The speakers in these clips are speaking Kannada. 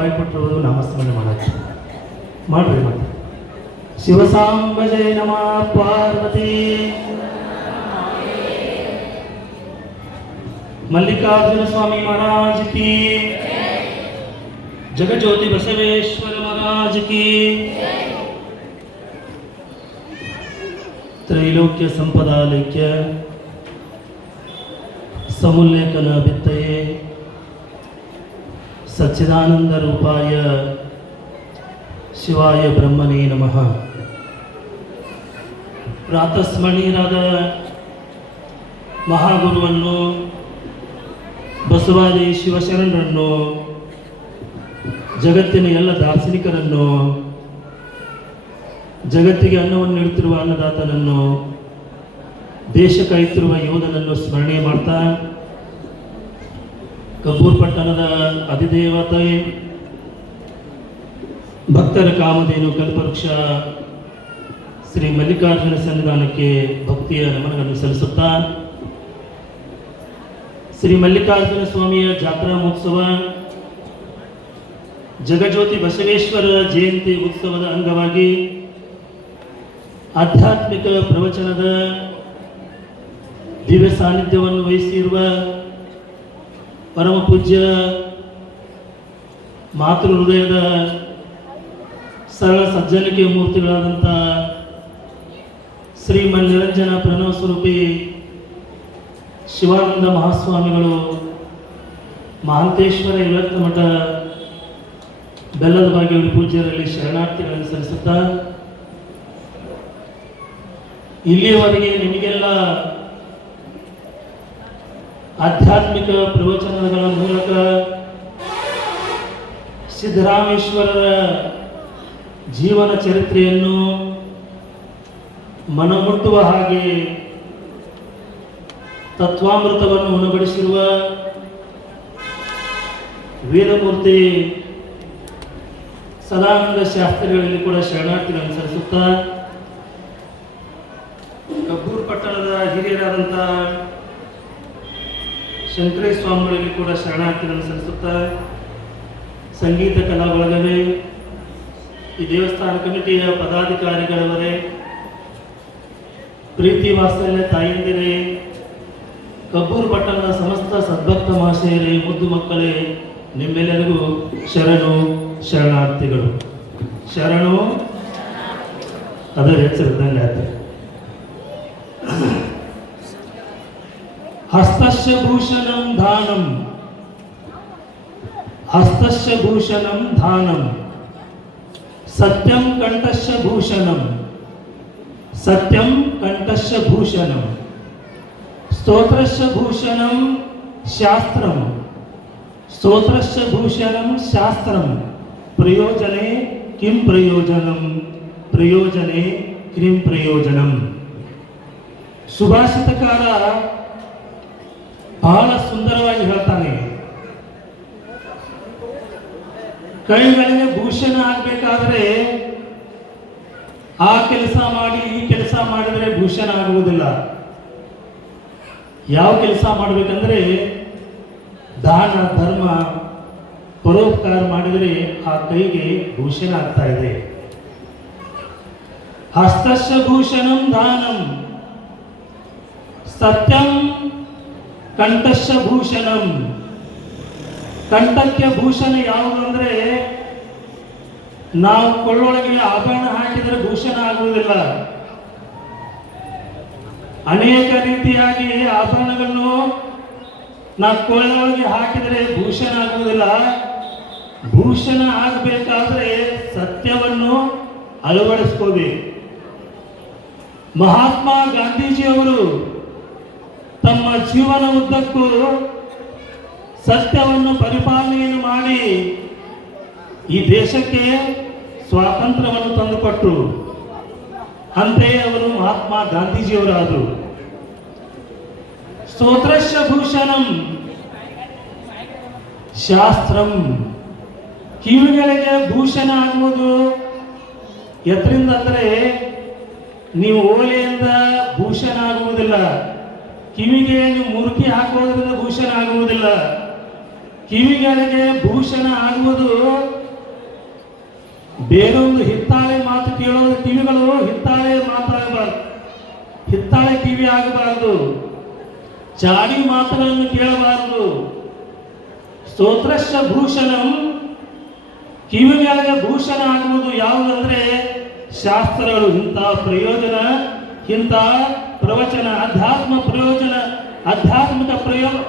ಬಾಯಿ ಕೊಟ್ಟಿರೋದು ನಾಮಸ್ಮರಣೆ ಮಾಡೋದು ಮಾಡ್ರಿ ಮತ್ತೆ. ಶಿವಸಾಂಬ ಜಯ ನಮಃ ಪಾರ್ವತಿ. ಮಲ್ಲಿಕಾರ್ಜುನ ಸ್ವಾಮಿ ಮಹಾರಾಜ್ ಕಿ, ಜಗಜ್ಯೋತಿ ಬಸವೇಶ್ವರ ಮಹಾರಾಜ್ ಕಿ, ತ್ರೈಲೋಕ್ಯ ಸಂಪದಾಲೈಕ್ಯ ಸಮುಲ್ಲೇಖನ ಭಿತ್ತಯೇ ಸಚ್ಚಿದಾನಂದ ರೂಪಾಯ ಶಿವಾಯ ಬ್ರಹ್ಮನೇ ನಮಃ. ಪ್ರಾತಸ್ಮರಣೀಯರಾದ ಮಹಾಗುರುವನ್ನು ಬಸವಾದಿ ಶಿವಶರಣರನ್ನು, ಜಗತ್ತಿನ ಎಲ್ಲ ದಾರ್ಶನಿಕರನ್ನು, ಜಗತ್ತಿಗೆ ಅನ್ನವನ್ನು ನೀಡುತ್ತಿರುವ ಅನ್ನದಾತನನ್ನು, ದೇಶ ಕಾಯುತ್ತಿರುವ ಯೋಧನನ್ನು ಸ್ಮರಣೆ ಮಾಡ್ತಾ, ಕಬ್ಬೂರ್ ಪಟ್ಟಣದ ಅಧಿದೇವತೆ ಭಕ್ತರ ಕಾಮಧೇನು ಕಲ್ಪವೃಕ್ಷ ಶ್ರೀ ಮಲ್ಲಿಕಾರ್ಜುನ ಸನ್ನಿಧಾನಕ್ಕೆ ಭಕ್ತಿಯ ನಮನಗಳನ್ನು ಸಲ್ಲಿಸುತ್ತಾ, ಶ್ರೀ ಮಲ್ಲಿಕಾರ್ಜುನ ಸ್ವಾಮಿಯ ಜಾತ್ರಾ ಮಹೋತ್ಸವ, ಜಗಜ್ಯೋತಿ ಬಸವೇಶ್ವರ ಜಯಂತಿ ಉತ್ಸವದ ಅಂಗವಾಗಿ ಆಧ್ಯಾತ್ಮಿಕ ಪ್ರವಚನದ ದಿವ್ಯ ಸಾನ್ನಿಧ್ಯವನ್ನು ವಹಿಸಿರುವ ಪರಮ ಪೂಜ್ಯ ಮಾತೃ ಹೃದಯದ ಸರಳ ಸಜ್ಜನಿಕೆ ಮೂರ್ತಿಗಳಾದಂಥ ಶ್ರೀಮನ್ ನಿರಂಜನ ಪ್ರಣವ ಸ್ವರೂಪಿ ಶಿವಾನಂದ ಮಹಾಸ್ವಾಮಿಗಳು ಮಹಾಂತೇಶ್ವರ ವಿರಕ್ತ ಮಠ ಬೆಲ್ಲದ ಭಾಗ್ಯವರು ಪೂಜ್ಯರಲ್ಲಿ ಶರಣಾರ್ಥಿಗಳನ್ನು ಸಲ್ಲಿಸುತ್ತಾ, ಇಲ್ಲಿಯವರೆಗೆ ನಿಮಗೆಲ್ಲ ಆಧ್ಯಾತ್ಮಿಕ ಪ್ರವಚನಗಳ ಮೂಲಕ ಸಿದ್ದರಾಮೇಶ್ವರರ ಜೀವನ ಚರಿತ್ರೆಯನ್ನು ಮನಮುಟ್ಟುವ ಹಾಗೆ ತತ್ವಾಮೃತವನ್ನು ಉಣಬಡಿಸಿರುವ ವೇದಮೂರ್ತಿ ಸದಾನಂದ ಶಾಸ್ತ್ರಿಗಳಲ್ಲಿ ಕೂಡ ಶರಣಾರ್ಥಿಗಳನ್ನು ಸಲ್ಲಿಸುತ್ತಾ, ಕಬ್ಬೂರ್ ಪಟ್ಟಣದ ಹಿರಿಯರಾದಂಥ ಶಂಕರೇಶ ಸ್ವಾಮಿಗಳಲ್ಲಿ ಕೂಡ ಶರಣಾರ್ಥಿಗಳನ್ನು ಸಲ್ಲಿಸುತ್ತಾ, ಸಂಗೀತ ಕಲಾ ಬಳಗವೇ, ಈ ದೇವಸ್ಥಾನ ಕಮಿಟಿಯ ಪದಾಧಿಕಾರಿಗಳವರೇ, ಪ್ರೀತಿ ವಾತ್ಸಲ್ಯ ತಾಯಂದಿರೇ, ಕಬ್ಬೂರ್ ಪಟ್ಟಣದ ಸಮಸ್ತ ಸದ್ಭಕ್ತ ಮಹಾಶಯರೇ, ಮುದ್ದು ಮಕ್ಕಳೇ, ನಿಮ್ಮೆಲ್ಲರಿಗೂ ಶರಣು ಶರಣಾರ್ಥಿಗಳು. ಶರಣು ಅದರ ಹೆಸರಿದ್ದಂಗೆ ಆಯ್ತು. ಹಸ್ತಸ್ಯ ಭೂಷಣಂ ಧಾನಂ, ಹಸ್ತಸ್ಯ ಭೂಷಣಂ ಧಾನಂ, ಸತ್ಯಂ ಕಂಠಸ್ಯ ಭೂಷಣಂ, ಸತ್ಯಂ ಕಂಠಸ್ಯ ಭೂಷಣಂ, ಸ್ತೋತ್ರಸ್ಯ ಭೂಷಣಂ ಶಾಸ್ತ್ರಂ, ಸ್ತೋತ್ರಸ್ಯ ಭೂಷಣಂ ಶಾಸ್ತ್ರಂ, ಪ್ರಯೋಜನೆ ಕಿಂ ಪ್ರಯೋಜನಂ, ಪ್ರಯೋಜನೆ ಕಿಂ ಪ್ರಯೋಜನಂ. ಸುಭಾಷಿತಕಾರ ಬಹಳ ಸುಂದರವಾಗಿ ಹೇಳ್ತಾನೆ, ಕೈಗಳಿಗೆ ಭೂಷಣ ಆಗಬೇಕಾದ್ರೆ ಆ ಕೆಲಸ ಮಾಡಿ ಈ ಕೆಲಸ ಮಾಡಿದರೆ ಭೂಷಣ ಆಗುವುದಿಲ್ಲ. ಯಾವ ಕೆಲಸ ಮಾಡಬೇಕಂದ್ರೆ ದಾನ ಧರ್ಮ ಪರೋಪಕಾರ ಮಾಡಿದರೆ ಆ ಕೈಗೆ ಭೂಷಣ ಆಗ್ತಾ ಇದೆ. ಹಸ್ತಸ್ಯ ಭೂಷಣಂ ದಾನಂ, ಸತ್ಯಂ ಕಂಠಸ್ಯ ಭೂಷಣಂ. ಕಂಠಕ್ಕೆ ಭೂಷಣ ಯಾವುದು ಅಂದ್ರೆ ನಾವು ಕೊಳ್ಳೊಳಗೆ ಆಭರಣ ಹಾಕಿದರೆ ಭೂಷಣ ಆಗುವುದಿಲ್ಲ. ಅನೇಕ ರೀತಿಯಾಗಿ ಆಭರಣಗಳನ್ನು ನಾವು ಕೊಳ್ಳೊಳಗೆ ಹಾಕಿದರೆ ಭೂಷಣ ಆಗುವುದಿಲ್ಲ. ಭೂಷಣ ಆಗಬೇಕಾದ್ರೆ ಸತ್ಯವನ್ನು ಅಳವಡಿಸ್ಕೋಬೇಕು. ಮಹಾತ್ಮ ಗಾಂಧೀಜಿಯವರು ತಮ್ಮ ಜೀವನ ಉದ್ದಕ್ಕೂ ಸತ್ಯವನ್ನು ಪರಿಪಾಲನೆಯನ್ನು ಮಾಡಿ ಈ ದೇಶಕ್ಕೆ ಸ್ವಾತಂತ್ರ್ಯವನ್ನು ತಂದುಕೊಟ್ಟರು. ಅಂತೆಯೇ ಅವರು ಮಹಾತ್ಮ ಗಾಂಧೀಜಿಯವರಾದರು. ಸ್ತೋತ್ರಸ್ಯ ಭೂಷಣಂ ಶಾಸ್ತ್ರಂ, ಕಿವಿಗಳಿಗೆ ಭೂಷಣ ಆಗುವುದು ಎದರಿಂದ ಅಂದರೆ ನೀವು ಓಲೆಯಿಂದ ಭೂಷಣ ಆಗುವುದಿಲ್ಲ. ಕಿವಿಗೆ ನೀವು ಮುರುಕಿ ಹಾಕುವುದರಿಂದ ಭೂಷಣ ಆಗುವುದಿಲ್ಲ. ಕಿವಿಗಳಿಗೆ ಭೂಷಣ ಆಗುವುದು ಬೇರೊಂದು ಹಿತ್ತಾಳೆ ಮಾತು ಕೇಳೋದು ಕಿವಿಗಳು ಹಿತ್ತಾಳೆ ಮಾತಾಗಬಾರದು, ಹಿತ್ತಾಳೆ ಕಿವಿ ಆಗಬಾರದು, ಚಾಡಿ ಮಾತುಗಳನ್ನು ಕೇಳಬಾರದು. ಸ್ತೋತ್ರಶ್ಚ ಭೂಷಣಂ, ಕಿವಿಗಳಿಗೆ ಭೂಷಣ ಆಗುವುದು ಯಾವುದಂದ್ರೆ ಶಾಸ್ತ್ರಗಳು. ಇಂಥ ಪ್ರಯೋಜನ, ಇಂಥ ಪ್ರವಚನ, ಆಧ್ಯಾತ್ಮಿಕ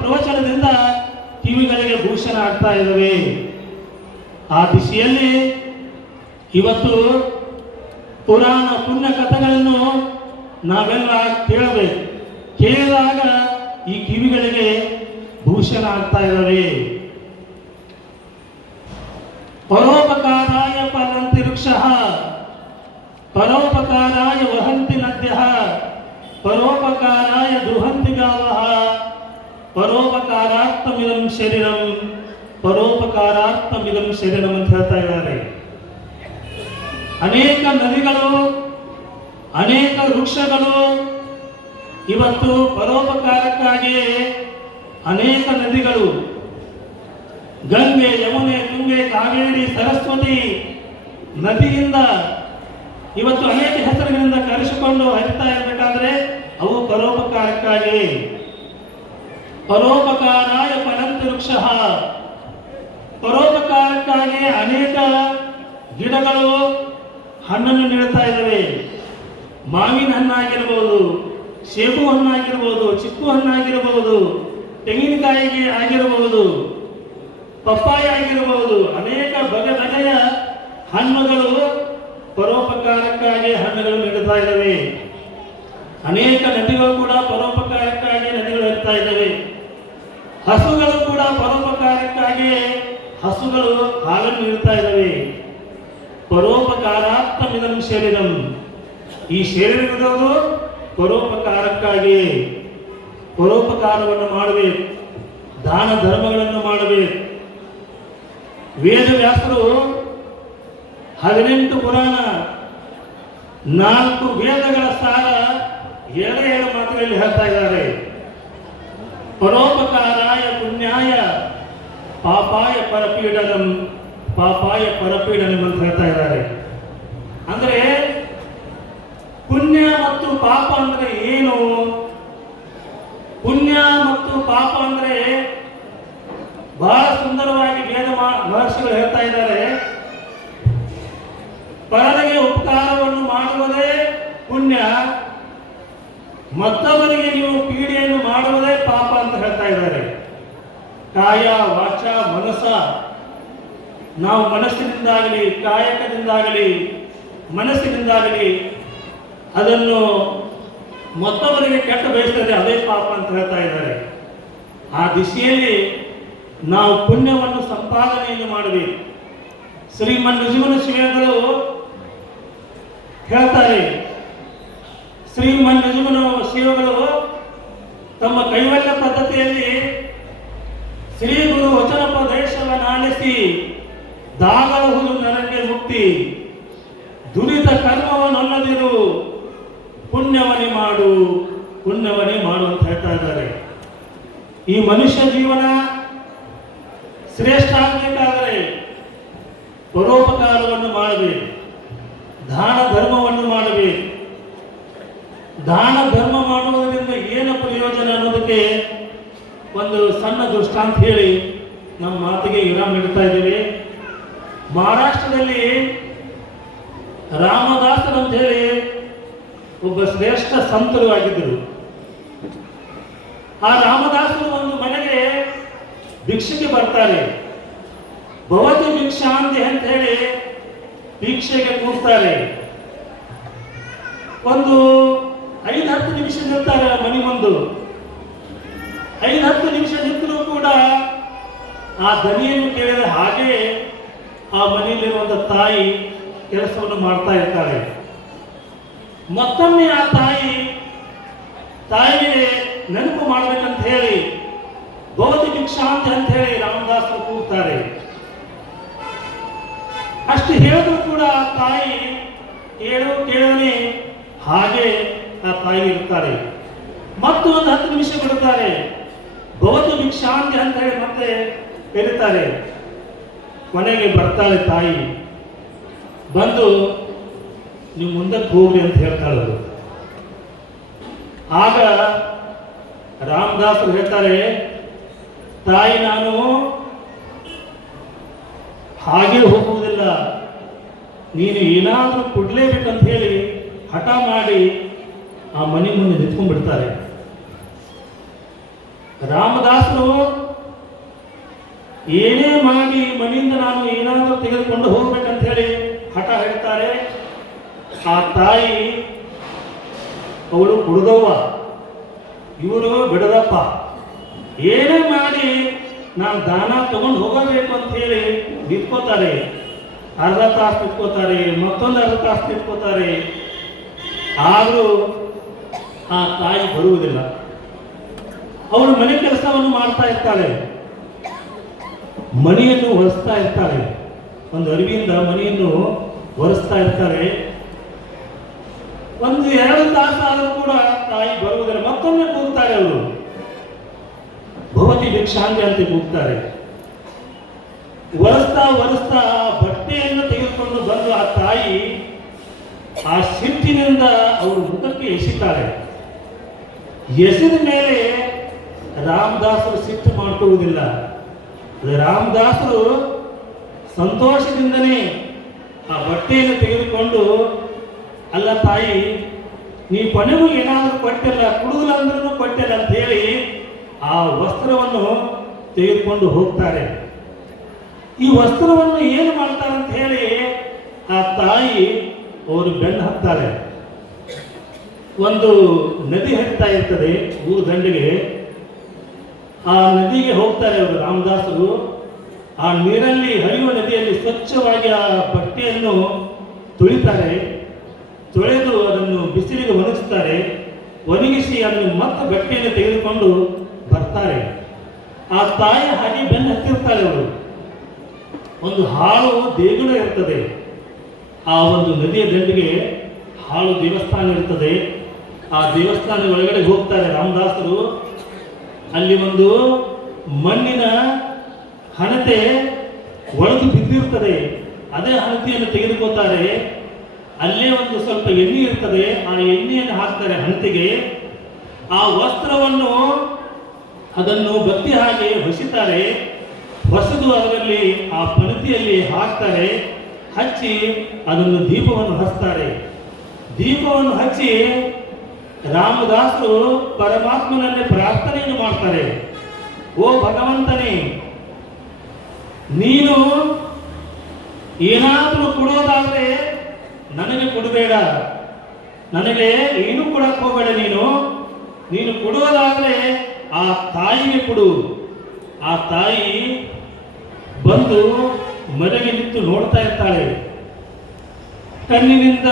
ಪ್ರವಚನದಿಂದ ಕಿವಿಗಳಿಗೆ ಭೂಷಣ ಆಗ್ತಾ ಇದ್ದಾವೆ. ಆ ದಿಶೆಯಲ್ಲಿ ಇವತ್ತು ಪುರಾಣ ಪುಣ್ಯ ಕಥೆಗಳನ್ನು ನಾವೆಲ್ಲ ಕೇಳಬೇಕು. ಕೇಳಿದಾಗ ಈ ಕಿವಿಗಳಿಗೆ ಭೂಷಣ ಆಗ್ತಾ ಇದ್ದಾವೆ. ಪರೋಪಕಾರಾಯ ಫಲಂತಿ ವೃಕ್ಷಃ, ಪರೋಪಕಾರಾಯ ವಹಂತಿ ನದ್ಯಃ, ಪರೋಪಕಾರಾಯ ದುಹಂತಿ ಗಾವಃ, ಪರೋಪಕಾರಾರ್ಥಮಿದಂ ಶರೀರಂ, ಪರೋಪಕಾರಾರ್ಥಮಿದಂ ಶರೀರಂ ಅಂತ ಹೇಳ್ತಾ ಇದ್ದಾರೆ. ಅನೇಕ ನದಿಗಳು, ಅನೇಕ ವೃಕ್ಷಗಳು ಇವತ್ತು ಪರೋಪಕಾರಕ್ಕಾಗಿ ಅನೇಕ ನದಿಗಳು, ಗಂಗೆ, ಯಮುನೆ, ತುಂಗೆ, ಕಾವೇರಿ, ಸರಸ್ವತಿ ನದಿಯಿಂದ ಇವತ್ತು ಅನೇಕ ಹೆಸರುಗಳಿಂದ ಕರೆಸಿಕೊಂಡು ಹರಿತಾ ಇರಬೇಕಾದ್ರೆ ಅವು ಪರೋಪಕಾರಕ್ಕಾಗಿ. ಪರೋಪಕಾರಾಯ ಫಲಂತಿ ವೃಕ್ಷಃ, ಪರೋಪಕಾರಕ್ಕಾಗಿ ಅನೇಕ ಗಿಡಗಳು ಹಣ್ಣನ್ನು ನೀಡುತ್ತಾ ಇದ್ದಾವೆ. ಮಾವಿನ ಹಣ್ಣಾಗಿರ್ಬೋದು, ಸೇಬು ಹಣ್ಣಾಗಿರ್ಬೋದು, ಚಿಕ್ಕು ಹಣ್ಣಾಗಿರಬಹುದು, ತೆಂಗಿನಕಾಯಿಗೆ ಆಗಿರಬಹುದು, ಪಪ್ಪಾಯ ಆಗಿರಬಹುದು, ಅನೇಕ ಬಗೆಯ ಹಣ್ಣುಗಳು ಪರೋಪಕಾರಕ್ಕಾಗಿ ಹಣ್ಣುಗಳು ನೀಡುತ್ತಾ ಇದ್ದಾವೆ. ಅನೇಕ ನದಿಗಳು ಕೂಡ ಪರೋಪಕಾರಕ್ಕಾಗಿ ನದಿಗಳು ಇರ್ತಾ ಇದ್ದಾವೆ. ಹಸುಗಳು ಕೂಡ ಪರೋಪಕಾರಕ್ಕಾಗಿ ಹಸುಗಳು ಹಾಲನ್ನು ನೀಡುತ್ತಾ ಇದ್ದಾವೆ. ಪರೋಪಕಾರಾರ್ಥಮಿದಂ ಶರೀರಂ, ಈ ಶರೀರವಿರುವುದು ಪರೋಪಕಾರಕ್ಕಾಗಿ. ಪರೋಪಕಾರವನ್ನು ಮಾಡಬೇಕು, ದಾನ ಧರ್ಮಗಳನ್ನು ಮಾಡಬೇಕು. ವೇದವ್ಯಾಸರು 18 ಪುರಾಣ, 4 ವೇದಗಳ ಸಾರ 7 ಮಾತುಗಳಲ್ಲಿ ಹೇಳ್ತಾ ಇದ್ದಾರೆ. ಪರೋಪಕಾರಾಯ ಪುಣ್ಯಾಯ ಪಾಪಾಯ ಪರಪೀಡನಂ, ಪಾಪಾಯ ಪರಪೀಡನಂ ಅಂತ ಹೇಳ್ತಾ ಇದ್ದಾರೆ. ಅಂದ್ರೆ ಪುಣ್ಯ ಮತ್ತು ಪಾಪ ಅಂದ್ರೆ ಏನು? ಪುಣ್ಯ ಮತ್ತು ಪಾಪ ಅಂದ್ರೆ ಬಹಳ ಸುಂದರವಾಗಿ ವೇದ ಮಹರ್ಷಿಗಳು ಹೇಳ್ತಾ ಇದ್ದಾರೆ. ಪರರಿಗೆ ಉಪಕಾರವನ್ನು ಮಾಡುವುದೇ ಪುಣ್ಯ, ಮತ್ತೊಬ್ಬರಿಗೆ ನೀವು ಪೀಡೆಯನ್ನು ಮಾಡುವುದೇ ಪಾಪ ಅಂತ ಹೇಳ್ತಾ ಇದ್ದಾರೆ. ಕಾಯ, ವಾಚ, ಮನಸ, ನಾವು ಮನಸ್ಸಿನಿಂದಾಗಲಿ, ಕಾಯಕದಿಂದಾಗಲಿ, ಮನಸ್ಸಿನಿಂದಾಗಲಿ ಅದನ್ನು ಮತ್ತೊಬ್ಬರಿಗೆ ಕೆಟ್ಟ ಬಯಸ್ತದೆ, ಅದೇ ಪಾಪ ಅಂತ ಹೇಳ್ತಾ ಇದ್ದಾರೆ. ಆ ದಿಶೆಯಲ್ಲಿ ನಾವು ಪುಣ್ಯವನ್ನು ಸಂಪಾದನೆಯನ್ನು ಮಾಡಬೇಕು. ಶ್ರೀಮನ್ ನಿಜಮನ ಶಿವಗಳು ಹೇಳ್ತಾರೆ, ಶ್ರೀಮನ್ ನಿಜಮನ ಶಿವಗಳು ತಮ್ಮ ಕೈವಲ್ಯ ಪದ್ಧತಿಯಲ್ಲಿ ಶ್ರೀ ಗುರು ವಚನ ಪ್ರದೇಶವನ್ನಾಲಿಸಿ ದಾಗಲಹುದು ನನಗೆ ಮುಕ್ತಿ, ದುರಿತ ಕರ್ಮವನ್ನೊಲ್ಲದಿರು, ಪುಣ್ಯವನೇ ಮಾಡು, ಪುಣ್ಯವನೇ ಮಾಡು ಅಂತ ಹೇಳ್ತಾ ಇದ್ದಾರೆ. ಈ ಮನುಷ್ಯ ಜೀವನ ಶ್ರೇಷ್ಠ ಆಗಬೇಕಾದರೆ ಪರೋಪಕಾರವನ್ನು ಮಾಡಬೇಕು, ದಾನ ಧರ್ಮವನ್ನು ಮಾಡಬೇಕು. ದಾನ ಧರ್ಮ ಮಾಡುವುದರಿಂದ ಏನು ಪ್ರಯೋಜನ ಅನ್ನೋದಕ್ಕೆ ಒಂದು ಸಣ್ಣ ದೃಷ್ಟಾಂತ ಹೇಳಿ ನಮ್ಮ ಮಾತಿಗೆ ವಿರಾಮ ನೀಡ್ತಾ ಇದ್ದೀವಿ. ಮಹಾರಾಷ್ಟ್ರದಲ್ಲಿ ರಾಮದಾಸರು ಅಂತ ಹೇಳಿ ಒಬ್ಬ ಶ್ರೇಷ್ಠ ಸಂತರು ಆಗಿದ್ದರು. ಆ ರಾಮದಾಸರು ಒಂದು ಮನೆಗೆ ಭಿಕ್ಷೆಗೆ ಬರ್ತಾರೆ. ಭವತಿ ಭಿಕ್ಷಾಂತಿ ಅಂತ ಹೇಳಿ ಭಿಕ್ಷೆಗೆ ಕೂರ್ತಾರೆ. ಒಂದು 5-10 ನಿಮಿಷ ನಿಲ್ತಾರೆ ಮನೆ ಮುಂದೆ. 5-10 ನಿಮಿಷ ನಿಂತರೂ ಕೂಡ ಆ ದನಿಯನ್ನು ಕೇಳಿದ ಹಾಗೆ ಆ ಮನೆಯಲ್ಲಿರುವಂಥ ತಾಯಿ ಕೆಲಸವನ್ನು ಮಾಡ್ತಾ ಇರ್ತಾರೆ. ಮತ್ತೊಮ್ಮೆ ಆ ತಾಯಿಗೆ ನೆನಪು ಮಾಡಬೇಕಂತ ಹೇಳಿ ಭವತಿ ಭಿಕ್ಷಾಂತಿ ಅಂತ ಹೇಳಿ ರಾಮದಾಸರು ಕೂಗ್ತಾರೆ. ಅಷ್ಟು ಹೇಳಿದ್ರು ಕೂಡ ಆ ತಾಯಿ ಕೇಳನೆ ಹಾಗೆ ಆ ತಾಯಿ ಇರ್ತಾರೆ. ಮತ್ತು ಒಂದು 10 ನಿಮಿಷ ಬಿಡುತ್ತಾರೆ. ಭವತಿ ಭಿಕ್ಷಾಂತಿ ಅಂತ ಹೇಳಿ ಮತ್ತೆ ಕರೀತಾರೆ. ಕೊನೆಗೆ ಬರ್ತಾಳೆ ತಾಯಿ. ಬಂದು ನೀವು ಮುಂದಕ್ಕೆ ಹೋಗ್ರಿ ಅಂತ ಹೇಳ್ತಾಳರು. ಆಗ ರಾಮದಾಸರು ಹೇಳ್ತಾರೆ, ತಾಯಿ ನಾನು ಹಾಗೆ ಹೋಗುವುದಿಲ್ಲ, ನೀನು ಏನಾದರೂ ಕೊಡ್ಲೇಬೇಕಂತ ಹೇಳಿ ಹಠ ಮಾಡಿ ಆ ಮನೆ ಮುಂದೆ ನಿಂತ್ಕೊಂಡ್ಬಿಡ್ತಾರೆ. ರಾಮದಾಸರು ಏನೇ ಮಾಡಿ ಮನೆಯಿಂದ ನಾನು ಏನಾದರೂ ತೆಗೆದುಕೊಂಡು ಹೋಗ್ಬೇಕಂತ ಹೇಳಿ ಹಠ ಹೇಳ್ತಾರೆ. ಆ ತಾಯಿ ಅವಳು ಕುಡ್ದವ್ವ, ಇವರು ಬಿಡದಪ್ಪ, ಏನೇ ಮಾಡಿ ನಾನು ದಾನ ತಗೊಂಡು ಹೋಗಬೇಕು ಅಂತ ಹೇಳಿ ನಿಂತ್ಕೋತಾರೆ. ಅರ್ಧ ತಾಸು ನಿಂತ್ಕೋತಾರೆ, ಮತ್ತೊಂದು ಅರ್ಧ ತಾಸು ನಿಂತ್ಕೋತಾರೆ. ಆದರೂ ಆ ತಾಯಿ ಬರುವುದಿಲ್ಲ. ಅವಳು ಮನೆ ಕೆಲಸವನ್ನು ಮಾಡ್ತಾ ಇರ್ತಾಳೆ, ಮನೆಯನ್ನು ಒರೆಸ್ತಾ ಇರ್ತಾಳೆ, ಒಂದು ಅರಿವಿಂದ ಮನೆಯನ್ನು ಒರೆಸ್ತಾ ಇರ್ತಾರೆ. ಒಂದು 2 ತಾಸು ಆದರೂ ಕೂಡ ತಾಯಿ ಬರುವುದಿಲ್ಲ. ಮತ್ತೊಮ್ಮೆ ಕೂಗ್ತಾರೆ, ಅವರು ಭವತಿ ಭಿಕ್ಷಾಂಗಿ ಅಂತ ಕೂಗ್ತಾರೆ. ಒರೆಸ್ತಾ ಒರೆಸ್ತಾ ಬಟ್ಟೆಯನ್ನು ತೆಗೆದುಕೊಂಡು ಬಂದು ಆ ತಾಯಿ ಆ ಸಿಟ್ಟಿನಿಂದ ಅವರು ಮುಖಕ್ಕೆ ಎಸಿತಾರೆ. ಎಸೆದ ಮೇಲೆ ರಾಮದಾಸರು ಸಿಟ್ಟು ಮಾಡ್ಕೊಳ್ಳುವುದಿಲ್ಲ. ರಾಮದಾಸರು ಸಂತೋಷದಿಂದನೇ ಆ ಬಟ್ಟೆಯನ್ನು ತೆಗೆದುಕೊಂಡು, ಅಲ್ಲ ತಾಯಿ, ನೀ ಕೊನೆಗೂ ಏನಾದರೂ ಕೊಟ್ಟಿಲ್ಲ, ಕುಡುಗಲ್ಲ ಅಂದ್ರೂ ಕೊಟ್ಟಿಲ್ಲ ಅಂತ ಹೇಳಿ ಆ ವಸ್ತ್ರವನ್ನು ತೆಗೆದುಕೊಂಡು ಹೋಗ್ತಾರೆ. ಈ ವಸ್ತ್ರವನ್ನು ಏನು ಮಾಡ್ತಾರೆ ಅಂತ ಹೇಳಿ ಆ ತಾಯಿ ಅವರು ಬೆನ್ನು ಹತ್ತಾರೆ. ಒಂದು ನದಿ ಹರಿತಾ ಇರ್ತದೆ ಊರು ದಂಡೆಗೆ. ಆ ನದಿಗೆ ಹೋಗ್ತಾರೆ ಅವರು ರಾಮದಾಸರು. ಆ ನೀರಲ್ಲಿ ಹರಿಯುವ ನದಿಯಲ್ಲಿ ಸ್ವಚ್ಛವಾಗಿ ಆ ಬಟ್ಟೆಯನ್ನು ತೊಳಿತಾರೆ. ತೊಳೆದು ಅದನ್ನು ಬಿಸಿಲಿಗೆ ಒಣಗಿಸ್ತಾರೆ. ಒಣಗಿಸಿ ಅದನ್ನು ಮತ್ತೆ ಬಟ್ಟೆಯನ್ನು ತೆಗೆದುಕೊಂಡು ಬರ್ತಾರೆ. ಆ ತಾಯಿ ಹಾಗೆ ಬೆನ್ನು ಹತ್ತಿರ್ತಾರೆ ಅವರು. ಒಂದು ಹಾಳು ದೇಗುಲ ಇರ್ತದೆ. ಆ ಒಂದು ನದಿಯ ದಂಡಿಗೆ ಹಾಳು ದೇವಸ್ಥಾನ ಇರ್ತದೆ. ಆ ದೇವಸ್ಥಾನ ಒಳಗಡೆ ಹೋಗ್ತಾರೆ ರಾಮದಾಸರು. ಅಲ್ಲಿ ಒಂದು ಮಣ್ಣಿನ ಹಣತೆ ಒಳಗೆ ಬಿದ್ದಿರ್ತದೆ. ಅದೇ ಹಣತೆಯನ್ನು ತೆಗೆದುಕೋತಾರೆ. ಅಲ್ಲೇ ಒಂದು ಸ್ವಲ್ಪ ಎಣ್ಣೆ ಇರ್ತದೆ. ಆ ಎಣ್ಣೆಯನ್ನು ಹಾಕ್ತಾರೆ ಹಣತೆಗೆ. ಆ ವಸ್ತ್ರವನ್ನು ಅದನ್ನು ಬತ್ತಿ ಹಾಗೆ ಹೊಸಿತಾರೆ. ಹೊಸದು ಅದರಲ್ಲಿ ಆ ಪಣತಿಯಲ್ಲಿ ಹಾಕ್ತಾರೆ. ಹಚ್ಚಿ ಅದನ್ನು ದೀಪವನ್ನು ಹಚ್ತಾರೆ. ದೀಪವನ್ನು ಹಚ್ಚಿ ರಾಮದಾಸರು ಪರಮಾತ್ಮನಲ್ಲಿ ಪ್ರಾರ್ಥನೆಯನ್ನು ಮಾಡ್ತಾರೆ. ಓ ಭಗವಂತನೇ, ನೀನು ಏನಾದರೂ ಕೊಡೋದಾದ್ರೆ ನನಗೆ ಕೊಡಬೇಡ, ನನಗೆ ಏನು ಕೊಡಕ್ಕೆ ಹೋಗಬೇಡ. ನೀನು ಕೊಡೋದಾದ್ರೆ ಆ ತಾಯಿಗೆ ಕೊಡು. ಆ ತಾಯಿ ಬಂದು ಮನೆಗೆ ನಿಂತು ನೋಡ್ತಾ ಇರ್ತಾಳೆ. ಕಣ್ಣಿನಿಂದ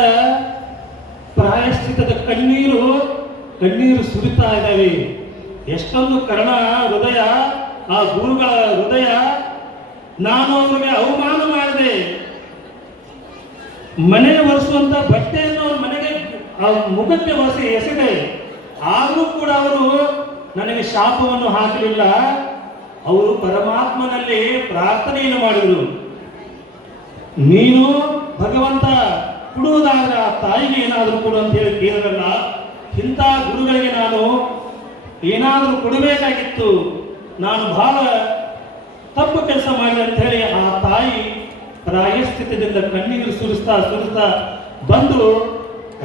ಪ್ರಾಯಶ್ಚಿತ್ತದ ಕಣ್ಣೀರು ಸುರಿತಾ ಇದ್ದಾವೆ. ಎಷ್ಟೊಂದು ಕರ್ಣ ಹೃದಯ, ಆ ಗುರುಗಳ ಹೃದಯ. ನಾನು ಅವರಿಗೆ ಅವಮಾನ ಮಾಡಿದೆ. ಮನೆ ಒರೆಸುವಂತ ಬಟ್ಟೆಯನ್ನು ಅವ್ರ ಮನೆಗೆ ಮುಖಕ್ಕೆ ಒರೆಸಿ ಎಸೆದೆ. ಆದರೂ ಕೂಡ ಅವರು ನನಗೆ ಶಾಪವನ್ನು ಹಾಕಲಿಲ್ಲ. ಅವರು ಪರಮಾತ್ಮನಲ್ಲಿ ಪ್ರಾರ್ಥನೆಯನ್ನು ಮಾಡಿದರು. ನೀನು ಭಗವಂತ ಕೊಡುವುದಾದ್ರೆ ಆ ತಾಯಿಗೆ ಏನಾದರೂ ಕೊಡು ಅಂತ ಹೇಳಿ ಕೇಳಿರಲ್ಲ. ಇಂಥ ಗುರುಗಳಿಗೆ ನಾನು ಏನಾದರೂ ಕೊಡಬೇಕಾಗಿತ್ತು. ನಾನು ಬಹಳ ತಪ್ಪು ಕೆಲಸ ಮಾಡಿದೆ ಅಂತ ಹೇಳಿ ಆ ತಾಯಿ ಪ್ರಾಯಶ್ಚಿತ್ತದಿಂದ ಕಣ್ಣೀರು ಸುರಿಸ್ತಾ ಬಂದು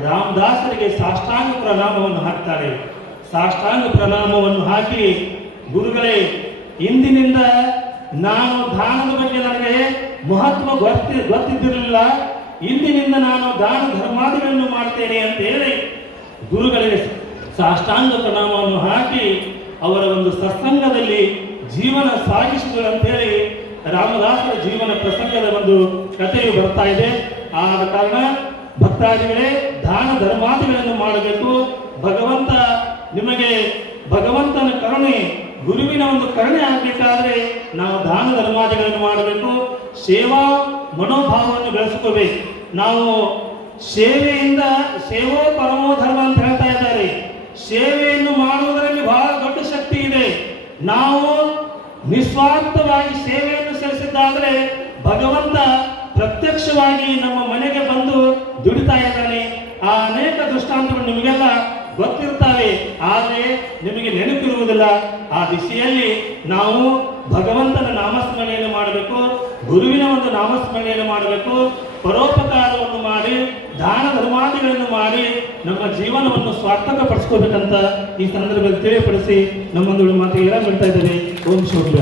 ರಾಮದಾಸರಿಗೆ ಸಾಷ್ಟಾಂಗ ಪ್ರಣಾಮವನ್ನು ಹಾಕ್ತಾರೆ. ಸಾಷ್ಟಾಂಗ ಪ್ರಣಾಮವನ್ನು ಹಾಕಿ, ಗುರುಗಳೇ, ಇಂದಿನಿಂದ ನಾನು ದಾನದ ಬಗ್ಗೆ ನನಗೆ ಮಹತ್ವ ಗೊತ್ತಿದ್ದಿರಲಿಲ್ಲ. ಇಂದಿನಿಂದ ನಾನು ದಾನ ಧರ್ಮಾದಿಗಳನ್ನು ಮಾಡ್ತೇನೆ ಅಂತ ಹೇಳಿ ಗುರುಗಳಿಗೆ ಸಾಷ್ಟಾಂಗ ಪ್ರಣಾಮವನ್ನು ಹಾಕಿ ಅವರ ಒಂದು ಸತ್ಸಂಗದಲ್ಲಿ ಜೀವನ ಸಾಗಿಸಿದರು ಅಂತ ಹೇಳಿ ರಾಮದಾಸರ ಜೀವನ ಪ್ರಸಂಗದ ಒಂದು ಕಥೆಯು ಬರ್ತಾ ಇದೆ. ಆದ ಕಾರಣ ಭಕ್ತಾದಿಗಳೇ, ದಾನ ಧರ್ಮಾದಿಗಳನ್ನು ಮಾಡಬೇಕು. ಭಗವಂತ ನಿಮಗೆ ಭಗವಂತನ ಕರುಣೆ, ಗುರುವಿನ ಒಂದು ಕರುಣೆ ಆಗಬೇಕಾದ್ರೆ ನಾವು ದಾನ ಧರ್ಮಾದಿಗಳನ್ನು ಮಾಡಬೇಕು. ಸೇವಾ ಮನೋಭಾವವನ್ನು ಬೆಳೆಸ್ಕೋಬೇಕು. ನಾವು ಸೇವೋ ಪರಮೋ ಧರ್ಮ ಅಂತ ಹೇಳ್ತಾ ಇದ್ದಾರೆ. ಸೇವೆಯನ್ನು ಮಾಡುವುದರಲ್ಲಿ ಬಹಳ ದೊಡ್ಡ ಶಕ್ತಿ ಇದೆ. ನಾವು ನಿಸ್ವಾರ್ಥವಾಗಿ ಸೇವೆಯನ್ನು ಸಲ್ಲಿಸಿದ್ದಾದರೆ ಭಗವಂತ ಪ್ರತ್ಯಕ್ಷವಾಗಿ ನಮ್ಮ ಮನೆಗೆ ಬಂದು ದುಡಿತಾ ಇದ್ದಾನೆ. ಆ ಅನೇಕ ದೃಷ್ಟಾಂತಗಳು ನಿಮಗೆಲ್ಲ ಗೊತ್ತಿರ್ತಾವೆ, ಆದರೆ ನಿಮಗೆ ನೆನಪಿರುವುದಿಲ್ಲ. ಆ ದಿಶೆಯಲ್ಲಿ ನಾವು ಭಗವಂತನ ನಾಮಸ್ಮರಣೆಯನ್ನು ಮಾಡಬೇಕು, ಗುರುವಿನ ಒಂದು ನಾಮಸ್ಮರಣೆಯನ್ನು ಮಾಡಬೇಕು, ಪರೋಪಕಾರವನ್ನು ಮಾಡಿ ದಾನ ಧರ್ಮಾದಿಗಳನ್ನು ಮಾಡಿ ನಮ್ಮ ಜೀವನವನ್ನು ಸಾರ್ಥಕಪಡಿಸ್ಕೋಬೇಕಂತ ಈ ಸಂದರ್ಭದಲ್ಲಿ ತಿಳಿಯಪಡಿಸಿ ನಮ್ಮೊಂದು ಮಾತಿಗೆ ಹೇಳ್ತಾ ಇದ್ದೇನೆ. ಓಂ ಶೋಭ.